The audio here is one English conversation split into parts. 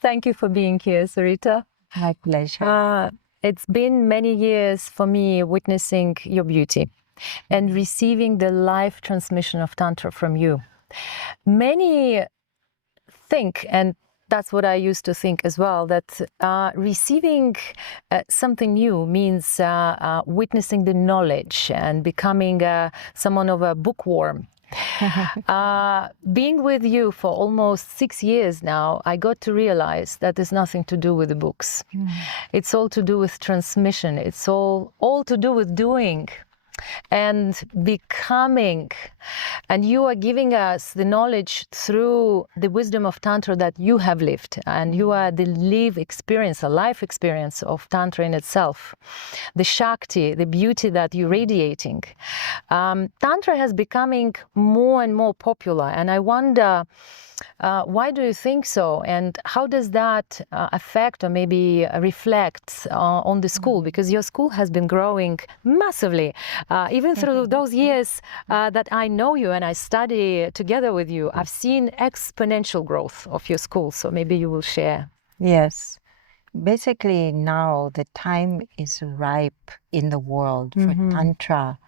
Thank you for being here, Sarita. My pleasure. It's been many years for me witnessing your beauty and receiving the life transmission of Tantra from you. Many think, and that's what I used to think as well, that receiving something new means witnessing the knowledge and becoming someone of a bookworm. Being with you for almost 6 years now, I got to realize that there's nothing to do with the books. It's all to do with transmission. It's all to do with doing and becoming. And you are giving us the knowledge through the wisdom of Tantra that you have lived. And you are the live experience, a life experience of Tantra in itself. The Shakti, the beauty that you're radiating. Tantra has becoming more and more popular. And I wonder, why do you think so? And how does that affect or maybe reflect on the school? Because your school has been growing massively. Even through those years that I know you and I study together with you, I've seen exponential growth of your school. So maybe you will share. Yes. Basically, now the time is ripe in the world for Tantra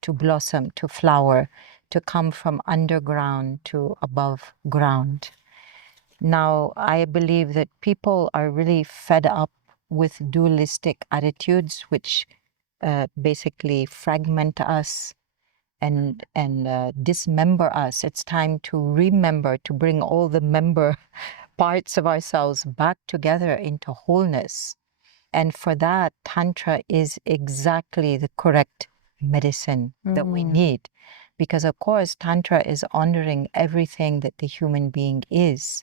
to blossom, to flower, to come from underground to above ground. Now, I believe that people are really fed up with dualistic attitudes, which basically fragment us and dismember us. It's time to remember, to bring all the member parts of ourselves back together into wholeness. And for that, Tantra is exactly the correct medicine that we need. Because, of course, Tantra is honoring everything that the human being is.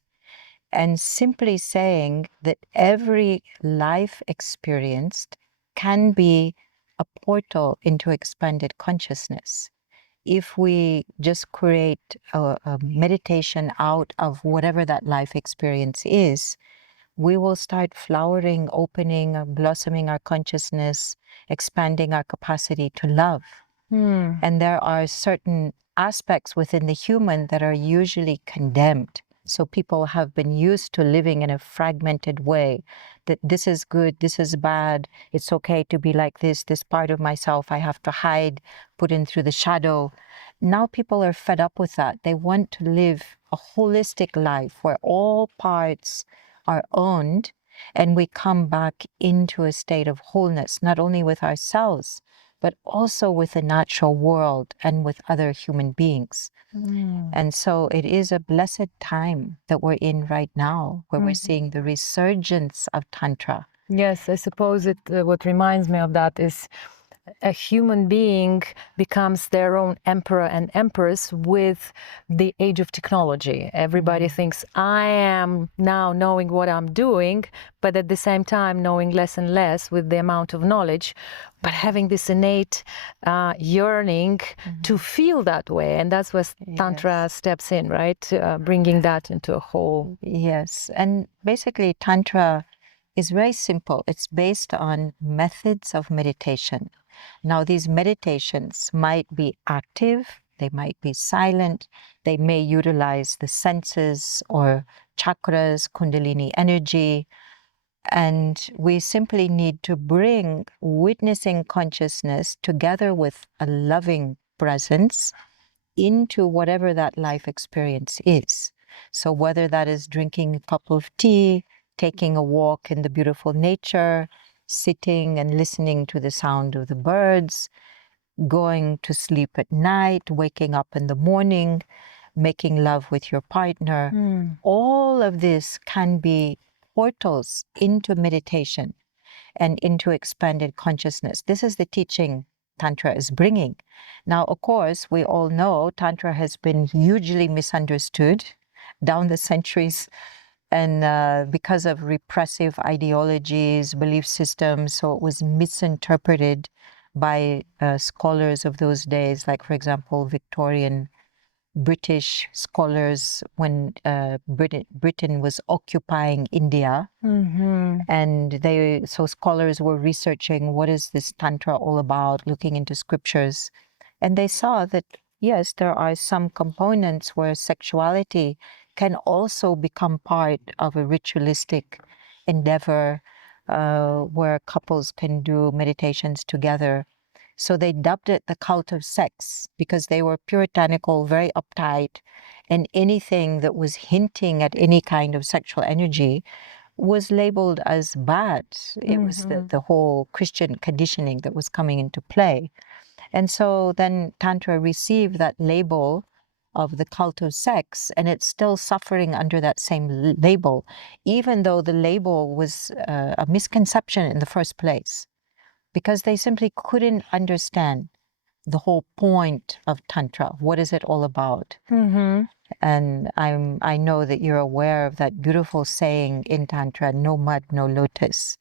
And simply saying that every life experienced can be a portal into expanded consciousness. If we just create a meditation out of whatever that life experience is, we will start flowering, opening, blossoming our consciousness, expanding our capacity to love. And there are certain aspects within the human that are usually condemned. So people have been used to living in a fragmented way, that this is good, this is bad, it's okay to be like this part of myself I have to hide, put in through the shadow. Now people are fed up with that. They want to live a holistic life where all parts are owned and we come back into a state of wholeness, not only with ourselves, but also with the natural world and with other human beings. And so it is a blessed time that we're in right now, where we're seeing the resurgence of Tantra. Yes, I suppose what reminds me of that is a human being becomes their own emperor and empress with the age of technology. Everybody thinks I am now knowing what I'm doing, but at the same time knowing less and less with the amount of knowledge, but having this innate yearning to feel that way. And that's where Tantra steps in, right? Bringing that into a whole. Yes. And basically Tantra is very simple. It's based on methods of meditation. Now, these meditations might be active, they might be silent, they may utilize the senses or chakras, kundalini energy, and we simply need to bring witnessing consciousness together with a loving presence into whatever that life experience is. So whether that is drinking a cup of tea, taking a walk in the beautiful nature, sitting and listening to the sound of the birds, going to sleep at night, waking up in the morning, making love with your partner. All of this can be portals into meditation and into expanded consciousness. This is the teaching Tantra is bringing. Now, of course, we all know Tantra has been hugely misunderstood down the centuries, and because of repressive ideologies, belief systems, so it was misinterpreted by scholars of those days, like, for example, Victorian British scholars when Britain was occupying India. And so scholars were researching what is this Tantra all about, looking into scriptures. And they saw that, yes, there are some components where sexuality can also become part of a ritualistic endeavor where couples can do meditations together. So they dubbed it the cult of sex because they were puritanical, very uptight, and anything that was hinting at any kind of sexual energy was labeled as bad. It was the whole Christian conditioning that was coming into play. And so then Tantra received that label of the cult of sex, and it's still suffering under that same label, even though the label was a misconception in the first place, because they simply couldn't understand the whole point of Tantra. What is it all about? And I know that you're aware of that beautiful saying in Tantra, no mud, no lotus.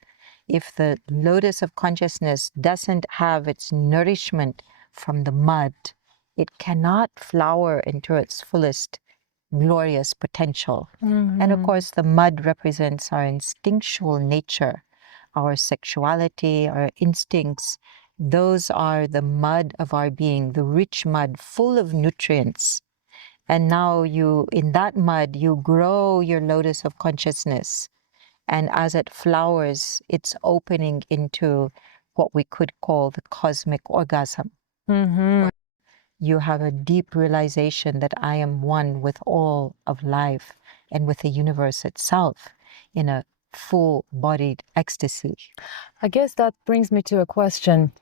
If the lotus of consciousness doesn't have its nourishment from the mud, it cannot flower into its fullest glorious potential. And of course, the mud represents our instinctual nature, our sexuality, our instincts. Those are the mud of our being, the rich mud full of nutrients. And now in that mud, you grow your lotus of consciousness. And as it flowers, it's opening into what we could call the cosmic orgasm. You have a deep realization that I am one with all of life and with the universe itself in a full-bodied ecstasy. I guess that brings me to a question.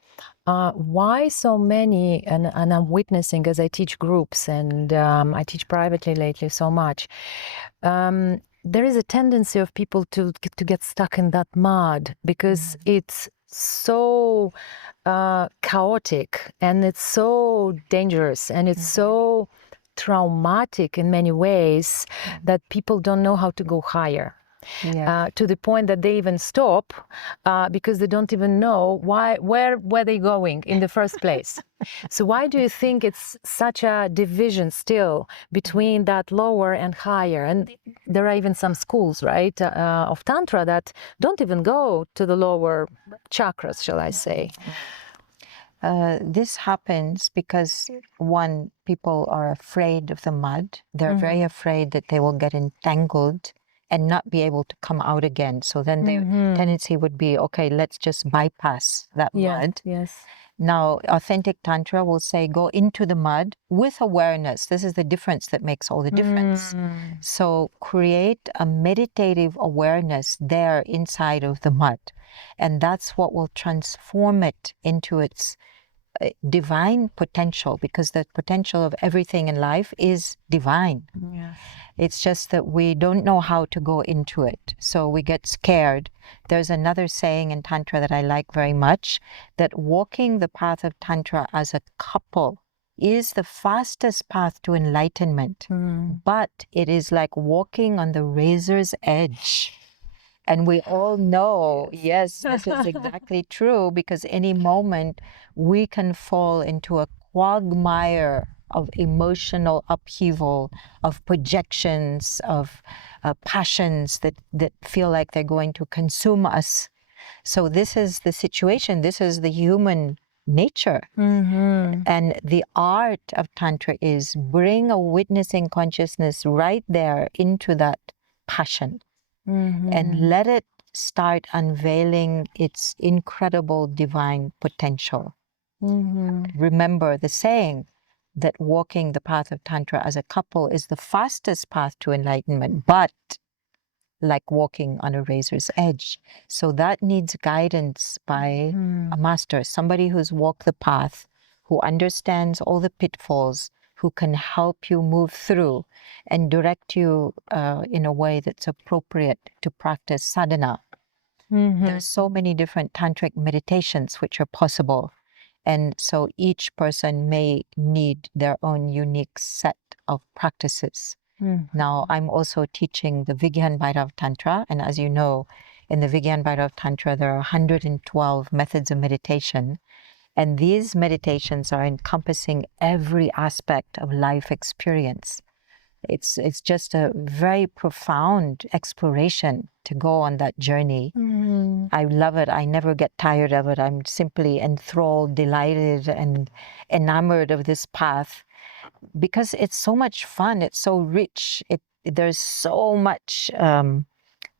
Why so many, and I'm witnessing as I teach groups and I teach privately lately so much, there is a tendency of people to get stuck in that mud because it's so chaotic and it's so dangerous and it's so traumatic in many ways that people don't know how to go higher. To the point that they even stop because they don't even know where they're going in the first place. So why do you think it's such a division still between that lower and higher? And there are even some schools, right, of Tantra that don't even go to the lower chakras, shall I say. This happens because, one, people are afraid of the mud. They're very afraid that they will get entangled and not be able to come out again. So then their tendency would be, okay, let's just bypass that mud. Now, authentic Tantra will say, go into the mud with awareness. This is the difference that makes all the difference. So create a meditative awareness there inside of the mud. And that's what will transform it into its divine potential, because the potential of everything in life is divine. It's just that we don't know how to go into it. So we get scared. There's another saying in Tantra that I like very much, that walking the path of Tantra as a couple is the fastest path to enlightenment. But it is like walking on the razor's edge. And we all know, yes, this is exactly true, because any moment we can fall into a quagmire of emotional upheaval, of projections, of passions that feel like they're going to consume us. So this is the situation. This is the human nature. And the art of Tantra is bring a witnessing consciousness right there into that passion. And let it start unveiling its incredible divine potential. Remember the saying that walking the path of Tantra as a couple is the fastest path to enlightenment, but like walking on a razor's edge. So that needs guidance by a master, somebody who's walked the path, who understands all the pitfalls, who can help you move through and direct you in a way that's appropriate to practice sadhana. There's so many different tantric meditations which are possible. And so each person may need their own unique set of practices. Now, I'm also teaching the Vigyan Bhairav Tantra. And as you know, in the Vigyan Bhairav Tantra, there are 112 methods of meditation. And these meditations are encompassing every aspect of life experience. It's just a very profound exploration to go on that journey. I love it. I never get tired of it. I'm simply enthralled, delighted, and enamored of this path because it's so much fun. It's so rich. there's so much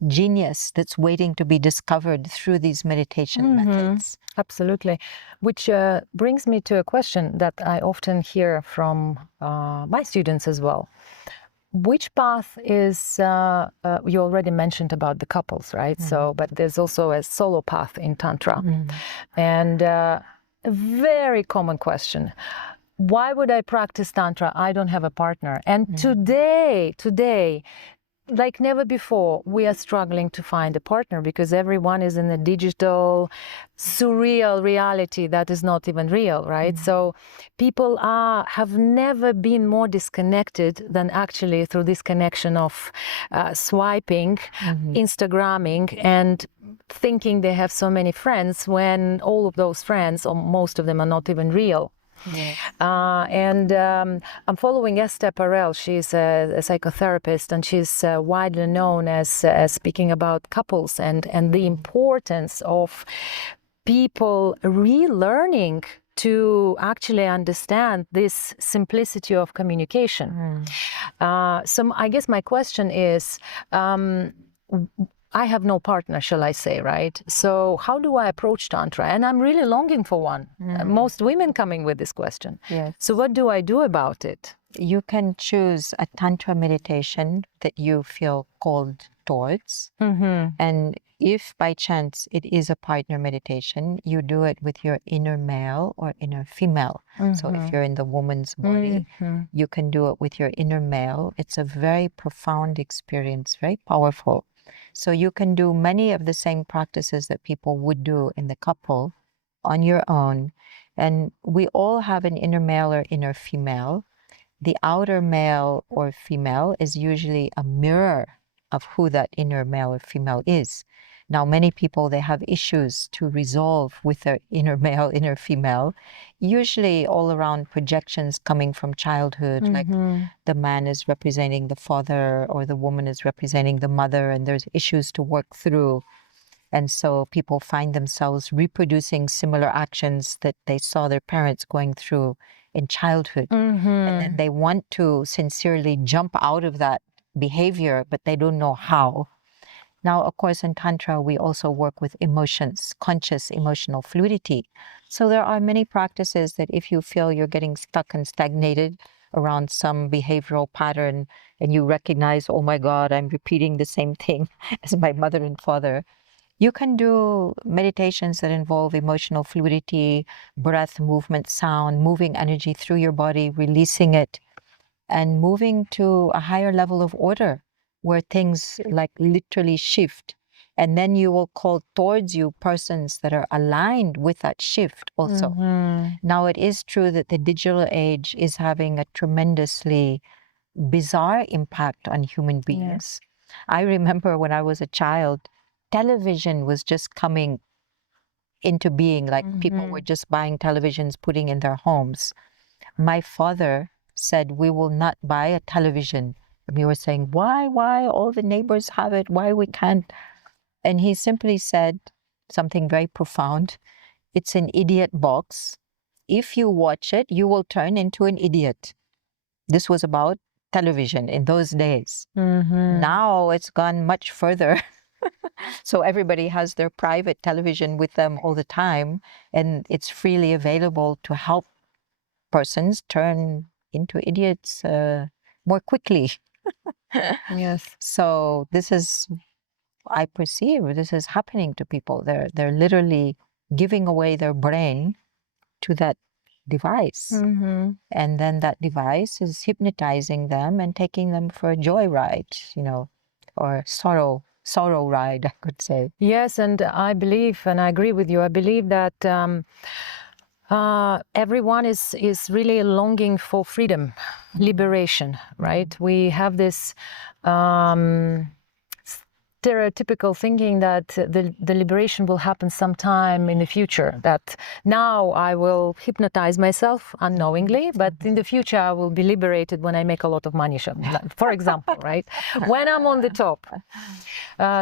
genius that's waiting to be discovered through these meditation methods. Absolutely. Which brings me to a question that I often hear from my students as well. Which path is, you already mentioned about the couples, right? So, but there's also a solo path in Tantra. And a very common question. Why would I practice Tantra? I don't have a partner. And today, like never before, we are struggling to find a partner because everyone is in a digital, surreal reality that is not even real, right? So people have never been more disconnected than actually through this connection of swiping, Instagramming, and thinking they have so many friends when all of those friends, or most of them, are not even real. I'm following Esther Perel. She's a psychotherapist, and she's widely known as speaking about couples and the importance of people relearning to actually understand this simplicity of communication. So I guess my question is, I have no partner, shall I say, right? So how do I approach Tantra? And I'm really longing for one. Most women coming with this question. Yes. So what do I do about it? You can choose a Tantra meditation that you feel called towards. And if by chance it is a partner meditation, you do it with your inner male or inner female. So if you're in the woman's body, you can do it with your inner male. It's a very profound experience, very powerful. So you can do many of the same practices that people would do in the couple on your own. And we all have an inner male or inner female. The outer male or female is usually a mirror of who that inner male or female is. Now, many people, they have issues to resolve with their inner male, inner female, usually all around projections coming from childhood, like the man is representing the father or the woman is representing the mother, and there's issues to work through. And so people find themselves reproducing similar actions that they saw their parents going through in childhood. And then they want to sincerely jump out of that behavior, but they don't know how. Now, of course, in Tantra, we also work with emotions, conscious emotional fluidity. So there are many practices that if you feel you're getting stuck and stagnated around some behavioral pattern and you recognize, oh my God, I'm repeating the same thing as my mother and father, you can do meditations that involve emotional fluidity, breath, movement, sound, moving energy through your body, releasing it, and moving to a higher level of order where things like literally shift. And then you will call towards you persons that are aligned with that shift also. Now, it is true that the digital age is having a tremendously bizarre impact on human beings. I remember when I was a child, television was just coming into being, like people were just buying televisions, putting in their homes. My father said, we will not buy a television. And we were saying, why? All the neighbors have it. Why we can't? And he simply said something very profound. It's an idiot box. If you watch it, you will turn into an idiot. This was about television in those days. Now it's gone much further. So everybody has their private television with them all the time, and it's freely available to help persons turn into idiots more quickly. So this is, I perceive, this is happening to people. They're literally giving away their brain to that device. And then that device is hypnotizing them and taking them for a joyride, or sorrow ride, I could say. Yes, and I believe, and I agree with you, I believe that everyone is really longing for freedom, liberation, right? We have this stereotypical thinking that the liberation will happen sometime in the future, that now I will hypnotize myself unknowingly, but in the future I will be liberated when I make a lot of money, for example, right? When I'm on the top.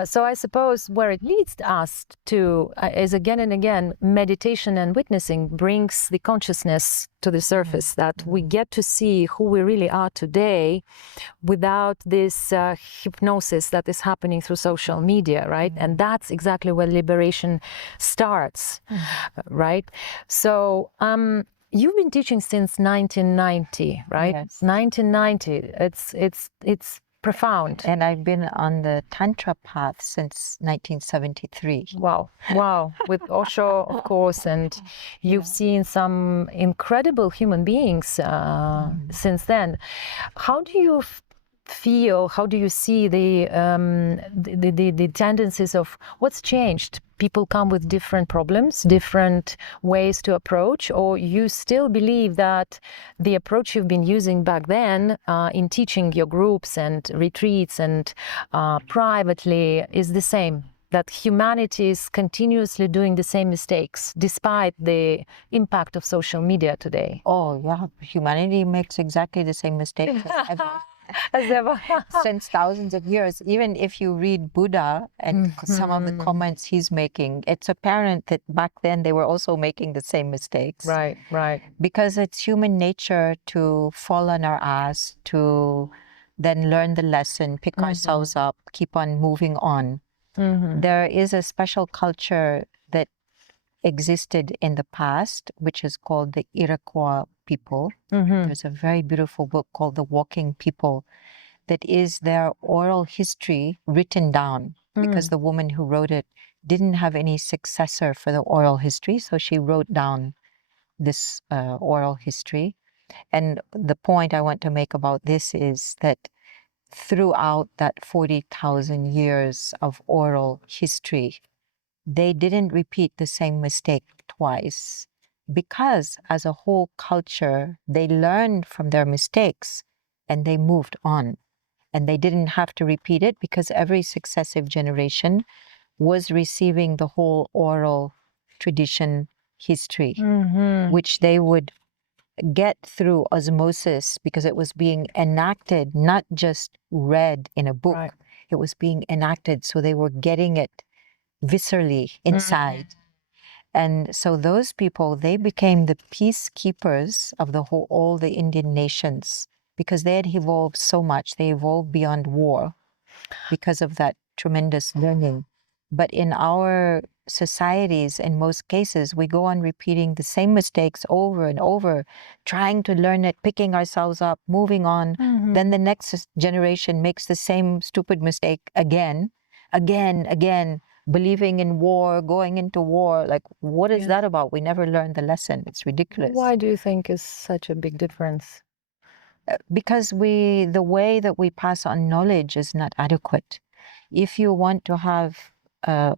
So I suppose where it leads us to is again and again, meditation and witnessing brings the consciousness to the surface, that we get to see who we really are today without this hypnosis that is happening through social media, right? And that's exactly where liberation starts, right? So you've been teaching since 1990, right? Yes. 1990. It's profound. And I've been on the Tantra path since 1973. Wow, with Osho, of course, and you've seen some incredible human beings since then. How do you feel? How do you see the tendencies of what's changed? People come with different problems, different ways to approach, or you still believe that the approach you've been using back then in teaching your groups and retreats and privately is the same? That humanity is continuously doing the same mistakes despite the impact of social media today? Oh, yeah. Humanity makes exactly the same mistakes as ever. As ever. Since thousands of years. Even if you read Buddha and some of the comments he's making, it's apparent that back then they were also making the same mistakes. Right, right. Because it's human nature to fall on our ass, to then learn the lesson, pick ourselves up, keep on moving on. There is a special culture that existed in the past, which is called the Iroquois people. There's a very beautiful book called The Walking People that is their oral history written down, because the woman who wrote it didn't have any successor for the oral history, so she wrote down this oral history. And the point I want to make about this is that throughout that 40,000 years of oral history, they didn't repeat the same mistake twice, because as a whole culture, they learned from their mistakes and they moved on. And they didn't have to repeat it because every successive generation was receiving the whole oral tradition history, which they would get through osmosis, because it was being enacted, not just read in a book. Right. It was being enacted, so they were getting it viscerally inside. And so those people, they became the peacekeepers of the whole, all the Indian nations, because they had evolved so much. They evolved beyond war because of that tremendous learning. But in our societies, in most cases, we go on repeating the same mistakes over and over, trying to learn it, picking ourselves up, moving on. Then the next generation makes the same stupid mistake again, believing in war, going into war. Like, what is that about? We never learned the lesson. It's ridiculous. Why do you think is such a big difference? Because the way that we pass on knowledge is not adequate. If you want to have a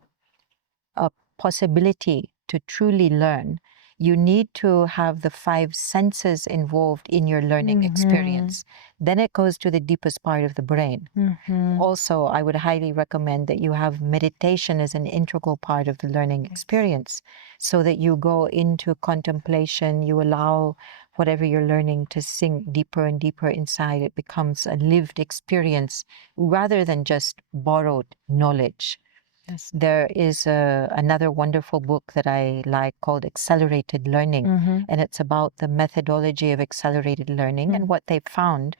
possibility to truly learn, you need to have the 5 senses involved in your learning experience. Then it goes to the deepest part of the brain. Also, I would highly recommend that you have meditation as an integral part of the learning experience, so that you go into contemplation, you allow whatever you're learning to sink deeper and deeper inside. It becomes a lived experience rather than just borrowed knowledge. Yes. There is another wonderful book that I like called Accelerated Learning, and it's about the methodology of accelerated learning and what they found.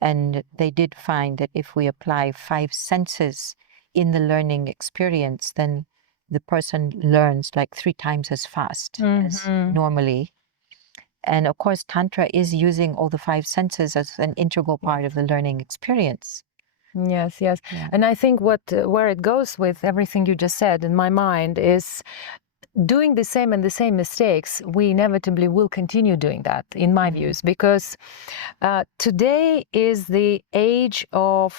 And they did find that if we apply 5 senses in the learning experience, then the person learns like 3 times as fast as normally. And of course, Tantra is using all the 5 senses as an integral part of the learning experience. Yes, yes. And I think where it goes with everything you just said in my mind is doing the same mistakes. We inevitably will continue doing that, in my views, because today is the age of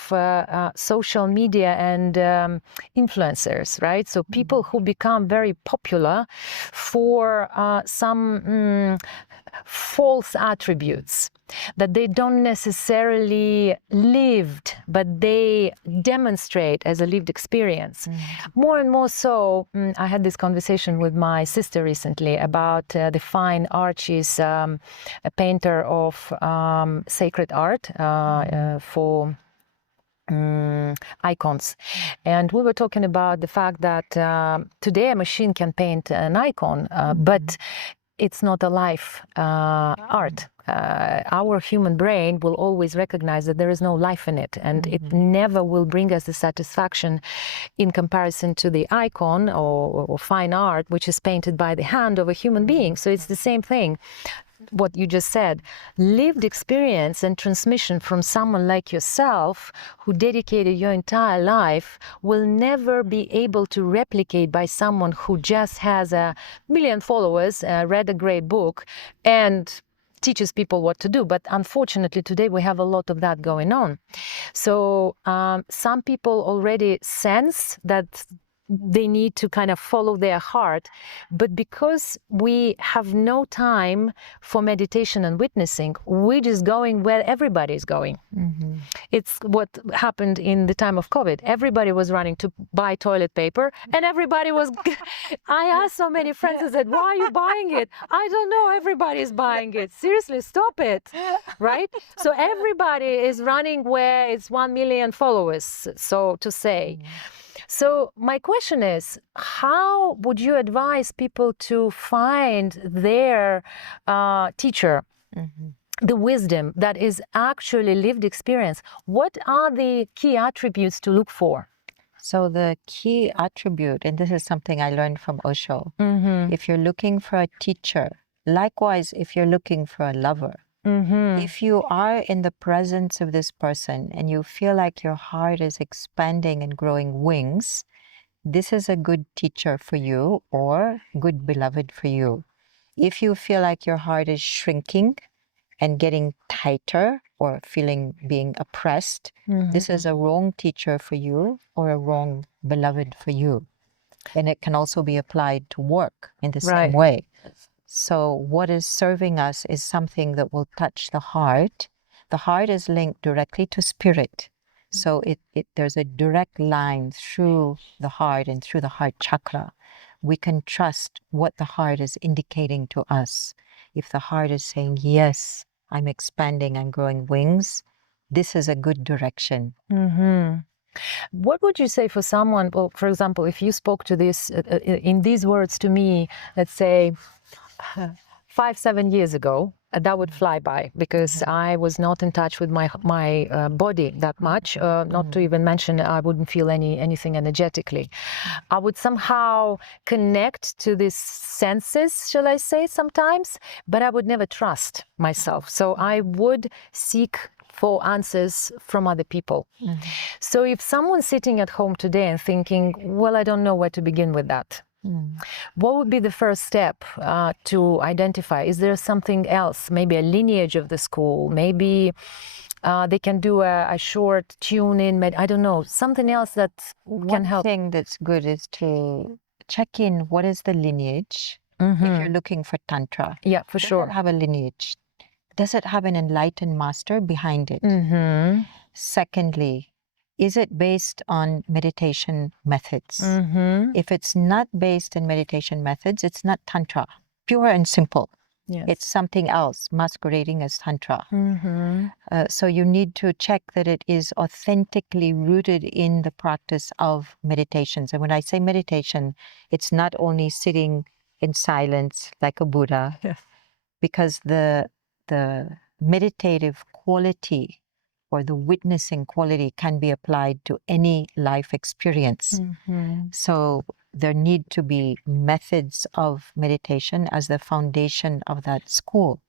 social media and influencers, right? So people who become very popular for some false attributes that they don't necessarily lived, but they demonstrate as a lived experience. More and more so, I had this conversation with my sister recently about the fine art. She's a painter of sacred art for icons. And we were talking about the fact that today a machine can paint an icon, but it's not a life art. Our human brain will always recognize that there is no life in it, and it never will bring us the satisfaction in comparison to the icon or fine art, which is painted by the hand of a human being. So it's the same thing. What you just said, lived experience and transmission from someone like yourself who dedicated your entire life will never be able to replicate by someone who just has 1 million followers, read a great book, and teaches people what to do. But unfortunately, today we have a lot of that going on. So some people already sense that they need to kind of follow their heart. But because we have no time for meditation and witnessing, we're just going where everybody's going. It's what happened in the time of COVID. Everybody was running to buy toilet paper, and everybody was... I asked so many friends, I said, why are you buying it? I don't know, everybody's buying it. Seriously, stop it, right? So everybody is running where it's 1 million followers, so to say. So my question is, how would you advise people to find their teacher, the wisdom that is actually lived experience? What are the key attributes to look for? So the key attribute, and this is something I learned from Osho, if you're looking for a teacher, likewise, if you're looking for a lover, if you are in the presence of this person and you feel like your heart is expanding and growing wings, this is a good teacher for you or good beloved for you. If you feel like your heart is shrinking and getting tighter or being oppressed, this is a wrong teacher for you or a wrong beloved for you. And it can also be applied to work in the same way. So what is serving us is something that will touch the heart. The heart is linked directly to spirit. So there's a direct line through the heart and through the heart chakra. We can trust what the heart is indicating to us. If the heart is saying, yes, I'm expanding, I'm growing wings, this is a good direction. What would you say for someone, well, for example, if you spoke to this, in these words to me, let's say 5-7 years ago, that would fly by, because I was not in touch with my body that much, not to even mention I wouldn't feel anything energetically. I would somehow connect to these senses, shall I say, sometimes, but I would never trust myself. So I would seek for answers from other people. So if someone's sitting at home today and thinking, well, I don't know where to begin with that, what would be the first step to identify? Is there something else, maybe a lineage of the school, maybe they can do a short tune-in, I don't know, something else that can help? One thing that's good is to check in what is the lineage if you're looking for Tantra. Yeah, for sure. Does it have a lineage? Does it have an enlightened master behind it? Secondly, is it based on meditation methods? If it's not based on meditation methods, it's not Tantra, pure and simple. It's something else masquerading as Tantra. So you need to check that it is authentically rooted in the practice of meditations. And when I say meditation, it's not only sitting in silence like a Buddha, because the meditative quality or the witnessing quality can be applied to any life experience. So there need to be methods of meditation as the foundation of that school.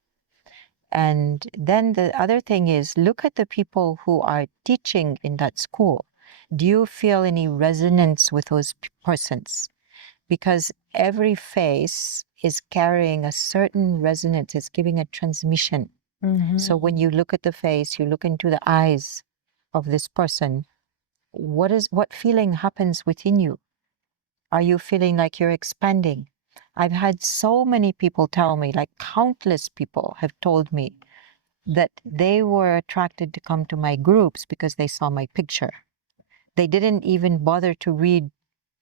And then the other thing is, look at the people who are teaching in that school. Do you feel any resonance with those persons? Because every face is carrying a certain resonance, it's giving a transmission. So when you look at the face, you look into the eyes of this person, what feeling happens within you? Are you feeling like you're expanding? I've had so many people tell me, like countless people have told me that they were attracted to come to my groups because they saw my picture. They didn't even bother to read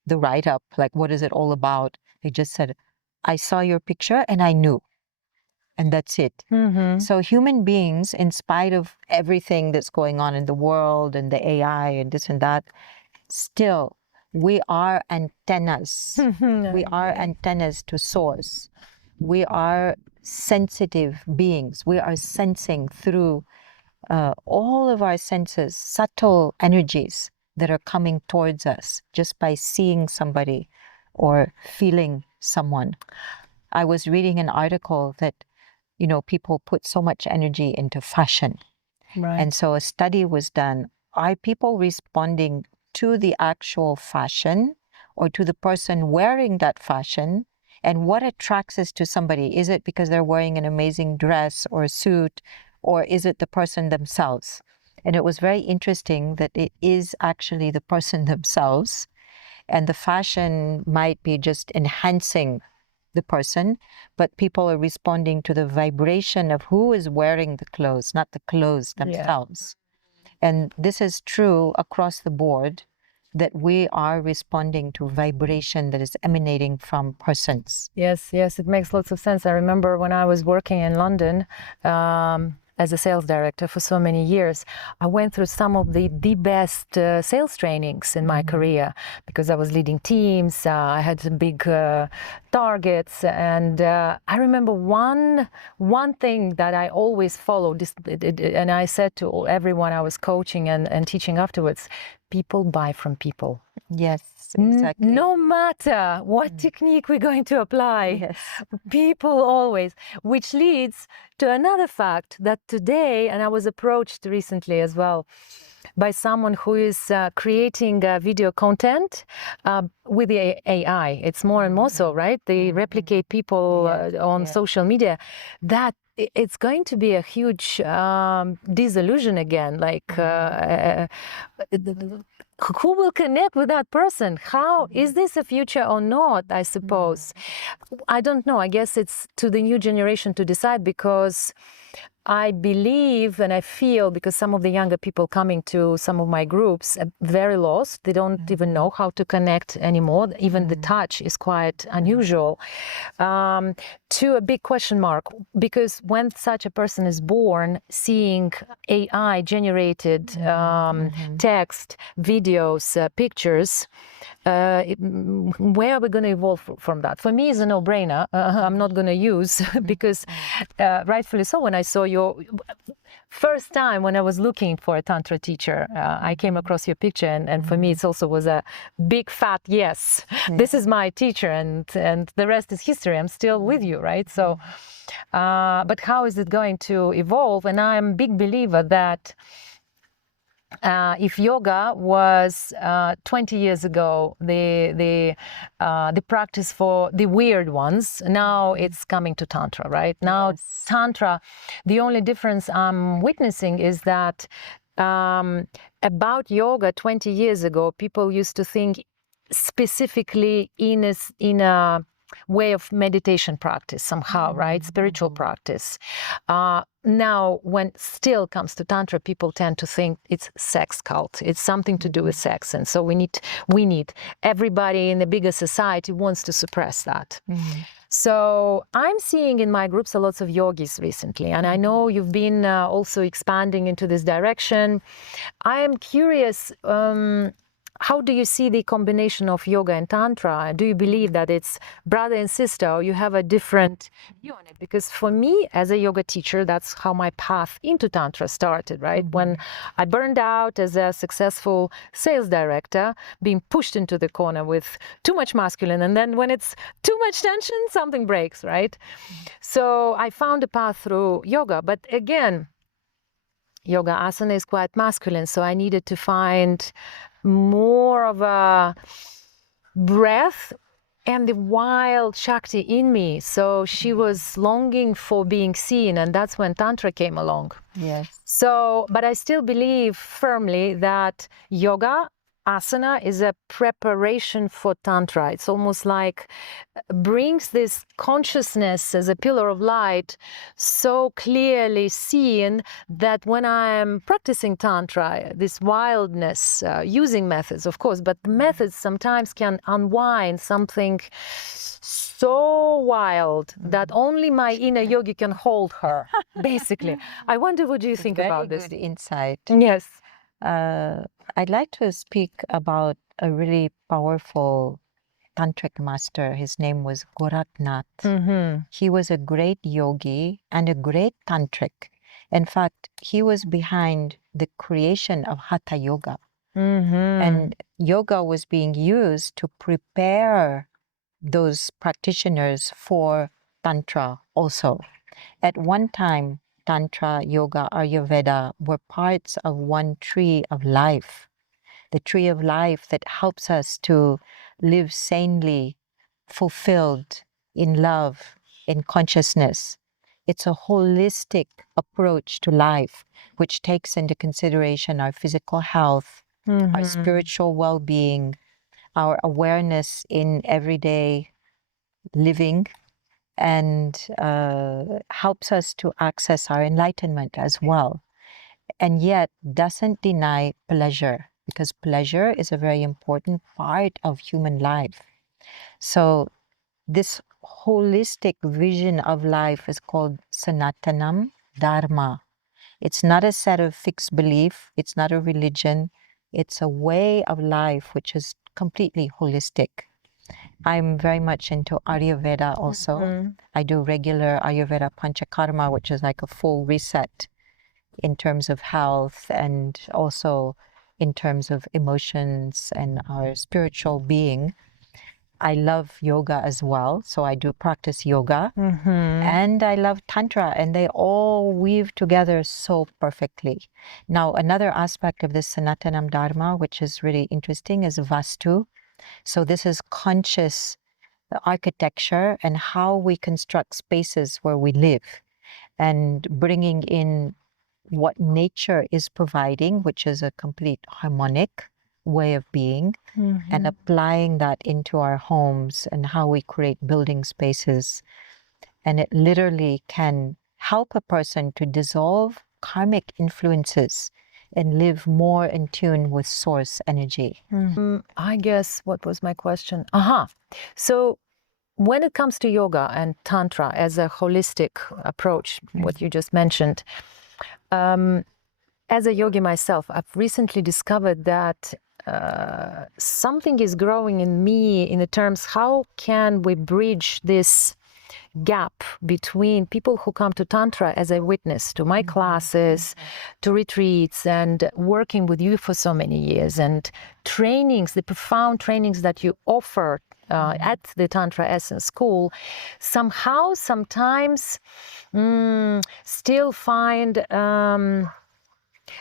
the write-up, like what is it all about? They just said, I saw your picture and I knew. And that's it. So human beings, in spite of everything that's going on in the world and the AI and this and that, still, we are antennas. We are antennas to source. we are sensitive beings. We are sensing through all of our senses, subtle energies that are coming towards us just by seeing somebody or feeling someone. I was reading an article that, people put so much energy into fashion. Right. And so a study was done. Are people responding to the actual fashion or to the person wearing that fashion? And what attracts us to somebody? Is it because they're wearing an amazing dress or a suit, or is it the person themselves? And it was very interesting that it is actually the person themselves. And the fashion might be just enhancing the person, but people are responding to the vibration of who is wearing the clothes, not the clothes themselves. And this is true across the board, that we are responding to vibration that is emanating from persons. Yes, it makes lots of sense. I remember when I was working in London as a sales director for so many years, I went through some of the best sales trainings in my career, because I was leading teams. I had some big targets, and I remember one thing that I always followed, and I said to everyone I was coaching and teaching afterwards: people buy from people. Yes, exactly. No matter what technique we're going to apply, Yes. people always, which leads to another fact that today, and I was approached recently as well by someone who is creating video content with the AI. It's more and more so, right? They replicate people on social media. That it's going to be a huge disillusion again. Like, who will connect with that person? How is this a future or not? I suppose. I don't know. I guess it's to the new generation to decide, because I believe and I feel, because some of the younger people coming to some of my groups are very lost. They don't even know how to connect anymore. Even the touch is quite unusual. To a big question mark, because when such a person is born, seeing AI generated text, videos, pictures, where are we going to evolve from that? For me, it's a no-brainer. I'm not going to use because rightfully so, when I saw your first time when I was looking for a Tantra teacher, I came across your picture, and for me it also was a big fat yes. This is my teacher, and the rest is history. I'm still with you, right? So, but how is it going to evolve? And I'm a big believer that if yoga was 20 years ago the practice for the weird ones, now it's coming to Tantra, right? Now Tantra, the only difference I'm witnessing is that about yoga 20 years ago, people used to think specifically in a way of meditation practice somehow, right? Spiritual practice. Now, when still comes to Tantra, people tend to think it's sex cult. It's something to do with sex. And so we need everybody in the bigger society wants to suppress that. So I'm seeing in my groups a lot of yogis recently, and I know you've been also expanding into this direction. I am curious, how do you see the combination of yoga and Tantra? Do you believe that it's brother and sister, or you have a different view on it? Because for me, as a yoga teacher, that's how my path into Tantra started, right? When I burned out as a successful sales director, being pushed into the corner with too much masculine, and then when it's too much tension, something breaks, right? So I found a path through yoga, but again, yoga asana is quite masculine, so I needed to find more of a breath and the wild Shakti in me. So she was longing for being seen, and that's when Tantra came along. Yes. So, but I still believe firmly that yoga asana is a preparation for Tantra. It's almost like brings this consciousness as a pillar of light so clearly seen that when I'm practicing Tantra, this wildness, using methods, of course, but the methods sometimes can unwind something so wild that only my inner yogi can hold her, basically. I wonder, what do you think about this? Very good insight. Yes. I'd like to speak about a really powerful tantric master. His name was Goraknath. He was a great yogi and a great tantric. In fact, he was behind the creation of Hatha Yoga. And yoga was being used to prepare those practitioners for Tantra also. At one time, Tantra, Yoga, Ayurveda were parts of one tree of life. The tree of life that helps us to live sanely, fulfilled, in love, in consciousness. It's a holistic approach to life, which takes into consideration our physical health, our spiritual well-being, our awareness in everyday living, and helps us to access our enlightenment as well. And yet doesn't deny pleasure, because pleasure is a very important part of human life. So this holistic vision of life is called Sanatanam Dharma. It's not a set of fixed belief. It's not a religion. It's a way of life which is completely holistic. I'm very much into Ayurveda also. I do regular Ayurveda Panchakarma, which is like a full reset in terms of health and also in terms of emotions and our spiritual being. I love yoga as well, so I do practice yoga. And I love Tantra, and they all weave together so perfectly. Now, another aspect of this Sanatanam Dharma, which is really interesting, is Vastu. So this is conscious architecture and how we construct spaces where we live, and bringing in what nature is providing, which is a complete harmonic way of being, and applying that into our homes and how we create building spaces. And it literally can help a person to dissolve karmic influences and live more in tune with source energy. I guess, what was my question? So when it comes to yoga and Tantra as a holistic approach, what you just mentioned, as a yogi myself, I've recently discovered that something is growing in me in the terms, how can we bridge this gap between people who come to Tantra as a witness to my classes, to retreats, and working with you for so many years, and trainings, the profound trainings that you offer at the Tantra Essence School, somehow, sometimes still find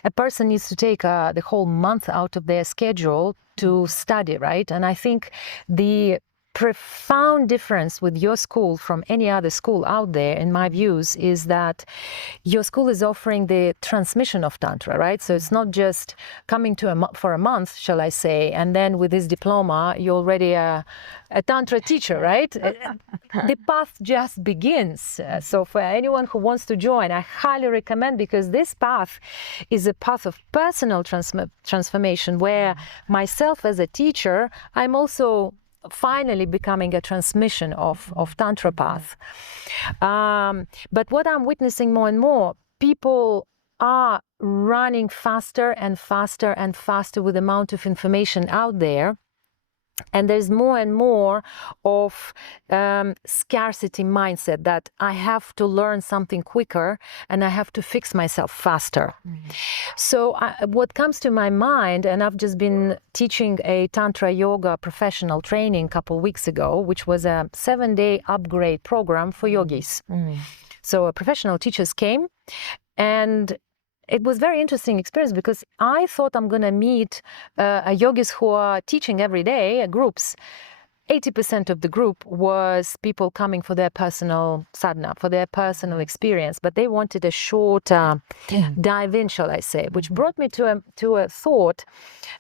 a person needs to take the whole month out of their schedule to study, right? And I think the profound difference with your school from any other school out there, in my views, is that your school is offering the transmission of Tantra, right? So it's not just coming to for a month, shall I say, and then with this diploma, you're already a Tantra teacher, right? The path just begins. So for anyone who wants to join, I highly recommend, because this path is a path of personal transformation, where myself as a teacher, I'm also finally becoming a transmission of Tantra path. But what I'm witnessing more and more, people are running faster and faster and faster with the amount of information out there. And there's more and more of scarcity mindset, that I have to learn something quicker and I have to fix myself faster. So what comes to my mind, and I've just been teaching a Tantra Yoga professional training a couple of weeks ago, which was a 7-day upgrade program for yogis. So professional teachers came, and it was very interesting experience, because I thought I'm going to meet yogis who are teaching every day, groups. 80% of the group was people coming for their personal sadhana, for their personal experience, but they wanted a short dive in, shall I say, which brought me to a thought,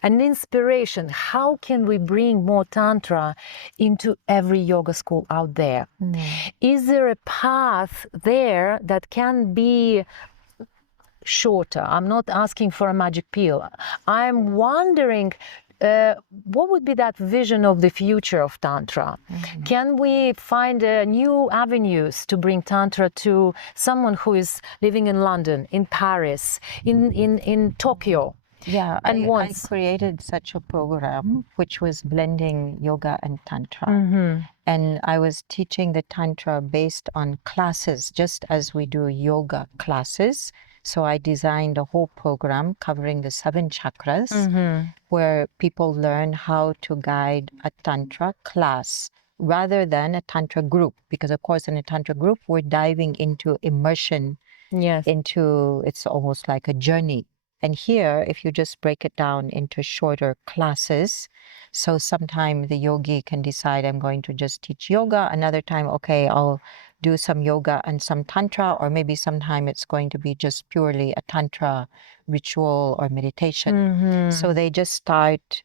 an inspiration. How can we bring more Tantra into every yoga school out there? Is there a path there that can be shorter? I'm not asking for a magic pill. I'm wondering, what would be that vision of the future of Tantra? Can we find new avenues to bring Tantra to someone who is living in London, in Paris, in Tokyo? Yeah, And I once. created such a program which was blending yoga and Tantra. And I was teaching the Tantra based on classes, just as we do yoga classes. So I designed a whole program covering the 7 chakras, where people learn how to guide a Tantra class rather than a Tantra group. Because, of course, in a Tantra group, we're diving into immersion, Yes. it's almost like a journey. And here, if you just break it down into shorter classes, so sometime the yogi can decide, I'm going to just teach yoga. Another time, okay, I'll do some yoga and some Tantra, or maybe sometime it's going to be just purely a Tantra ritual or meditation. So they just start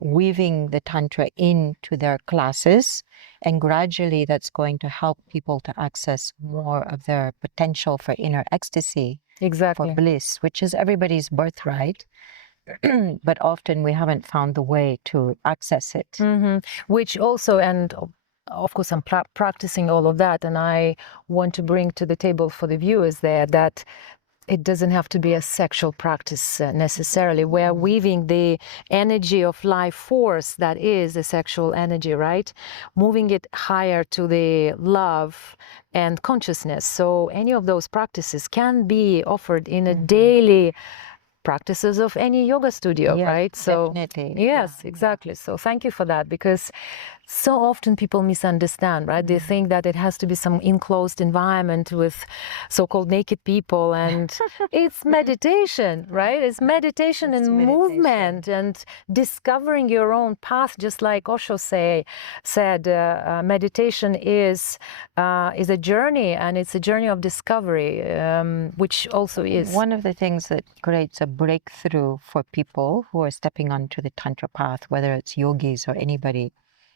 weaving the Tantra into their classes, and gradually that's going to help people to access more of their potential for inner ecstasy, Exactly. for bliss, which is everybody's birthright. But often we haven't found the way to access it. Which also, and of course, I'm practicing all of that, and I want to bring to the table for the viewers there that it doesn't have to be a sexual practice necessarily. We're weaving the energy of life force that is the sexual energy, right? Moving it higher to the love and consciousness. So any of those practices can be offered in a daily practices of any yoga studio, Yes, right? So definitely. yes, exactly. So thank you for that, because so often people misunderstand, right? They think that it has to be some enclosed environment with so-called naked people, and it's meditation, right? It's meditation and movement and discovering your own path, just like Osho said, meditation is a journey, and it's a journey of discovery, which also is one of the things that creates a breakthrough for people who are stepping onto the Tantra path, whether it's yogis or anybody,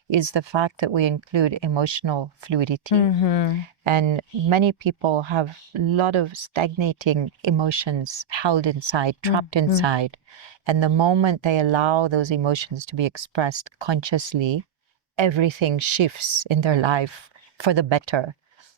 is the fact that we include emotional fluidity. And many people have a lot of stagnating emotions held inside, trapped inside. And the moment they allow those emotions to be expressed consciously, everything shifts in their life for the better.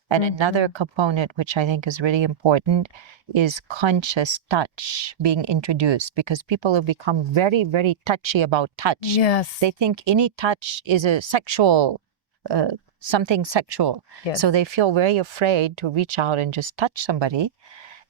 And another component, which I think is really important, is conscious touch being introduced, because people have become very, very touchy about touch. Yes. They think any touch is a sexual, something sexual. Yes. So they feel very afraid to reach out and just touch somebody.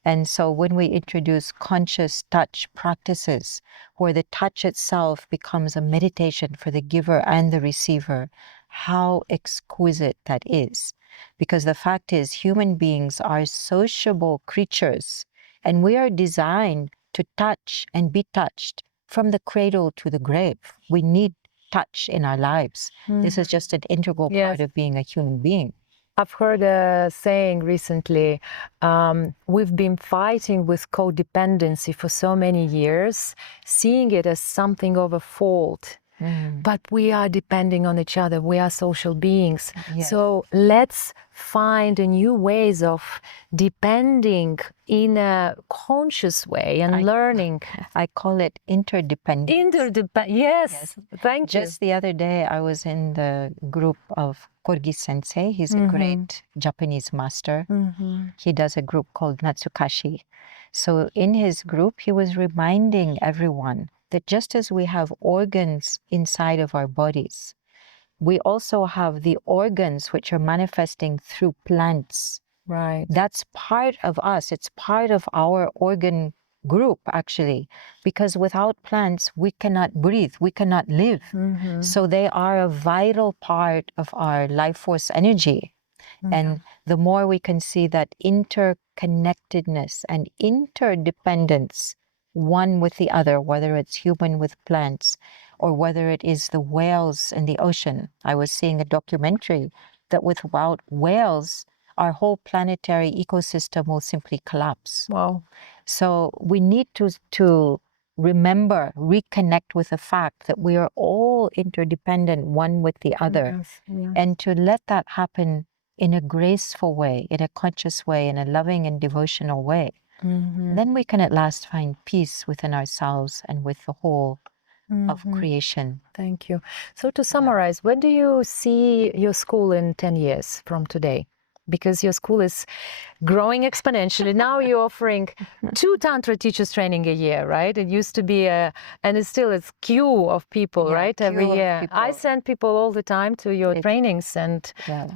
And so when we introduce conscious touch practices, where the touch itself becomes a meditation for the giver and the receiver, how exquisite that is. Because the fact is, human beings are sociable creatures, and we are designed to touch and be touched from the cradle to the grave. We need touch in our lives. This is just an integral part of being a human being. I've heard a saying recently, we've been fighting with codependency for so many years, seeing it as something of a fault. But we are depending on each other. We are social beings. Yes. So let's find a new ways of depending in a conscious way and learning. I call it interdependence. Yes, thank you. Just the other day, I was in the group of Korgi Sensei. He's a great Japanese master. He does a group called Natsukashi. So in his group, he was reminding everyone that just as we have organs inside of our bodies, we also have the organs which are manifesting through plants. Right. That's part of us. It's part of our organ group, actually, because without plants, we cannot breathe, we cannot live. So they are a vital part of our life force energy. And the more we can see that interconnectedness and interdependence, one with the other, whether it's human with plants or whether it is the whales in the ocean. I was seeing a documentary that without whales, our whole planetary ecosystem will simply collapse. Wow. So we need to remember, reconnect with the fact that we are all interdependent one with the other, and to let that happen in a graceful way, in a conscious way, in a loving and devotional way. Then we can at last find peace within ourselves and with the whole of creation. Thank you. So to summarize, where do you see your school in 10 years from today? because your school is growing exponentially. Now you're offering 2 Tantra teachers training a year, right? It used to be and it's still a queue of people, right? Every year. I send people all the time to your trainings, and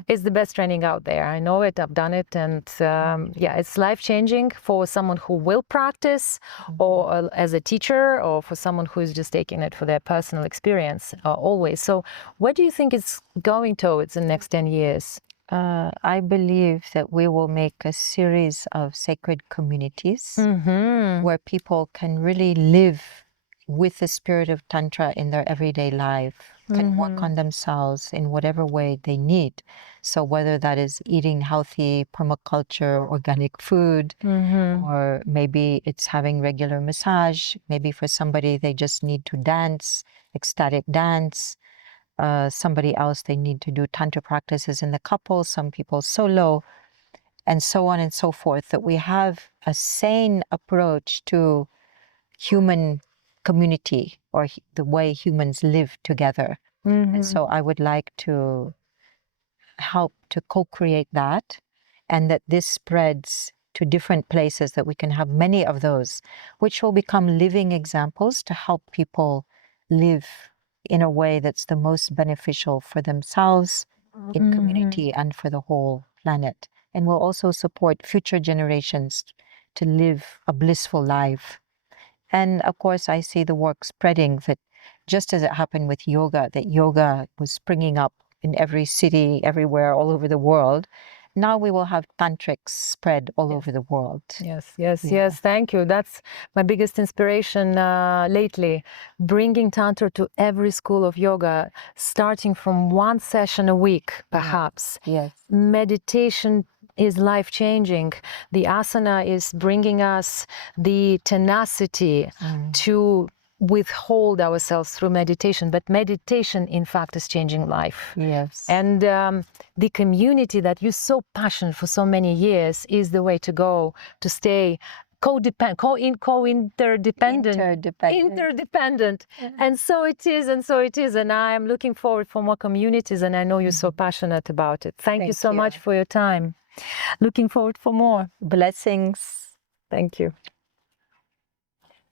it's the best training out there. I know it, I've done it, and it's life-changing for someone who will practice, or as a teacher, or for someone who is just taking it for their personal experience, always. So where do you think it's going towards in the next 10 years? I believe that we will make a series of sacred communities where people can really live with the spirit of Tantra in their everyday life, can work on themselves in whatever way they need. So whether that is eating healthy permaculture, organic food, or maybe it's having regular massage, maybe for somebody they just need to dance, ecstatic dance. Somebody else, they need to do Tantra practices in the couple, some people solo, and so on and so forth, that we have a sane approach to human community, or the way humans live together. And so I would like to help to co-create that, and that this spreads to different places, that we can have many of those, which will become living examples to help people live in a way that's the most beneficial for themselves, in community, and for the whole planet. And will also support future generations to live a blissful life. And of course, I see the work spreading, that just as it happened with yoga, that yoga was springing up in every city, everywhere, all over the world. Now we will have tantrics spread all over the world. Yes. Thank you. That's my biggest inspiration lately. Bringing Tantra to every school of yoga, starting from 1 session a week, perhaps. Yes. Meditation is life-changing. The asana is bringing us the tenacity to withhold ourselves through meditation, but meditation in fact is changing life. Yes. And the community that you're so passionate for so many years is the way to go, to stay interdependent. And so it is, and I am looking forward for more communities, and I know you're so passionate about it. Thank you so much for your time. Looking forward for more. Blessings. Thank you.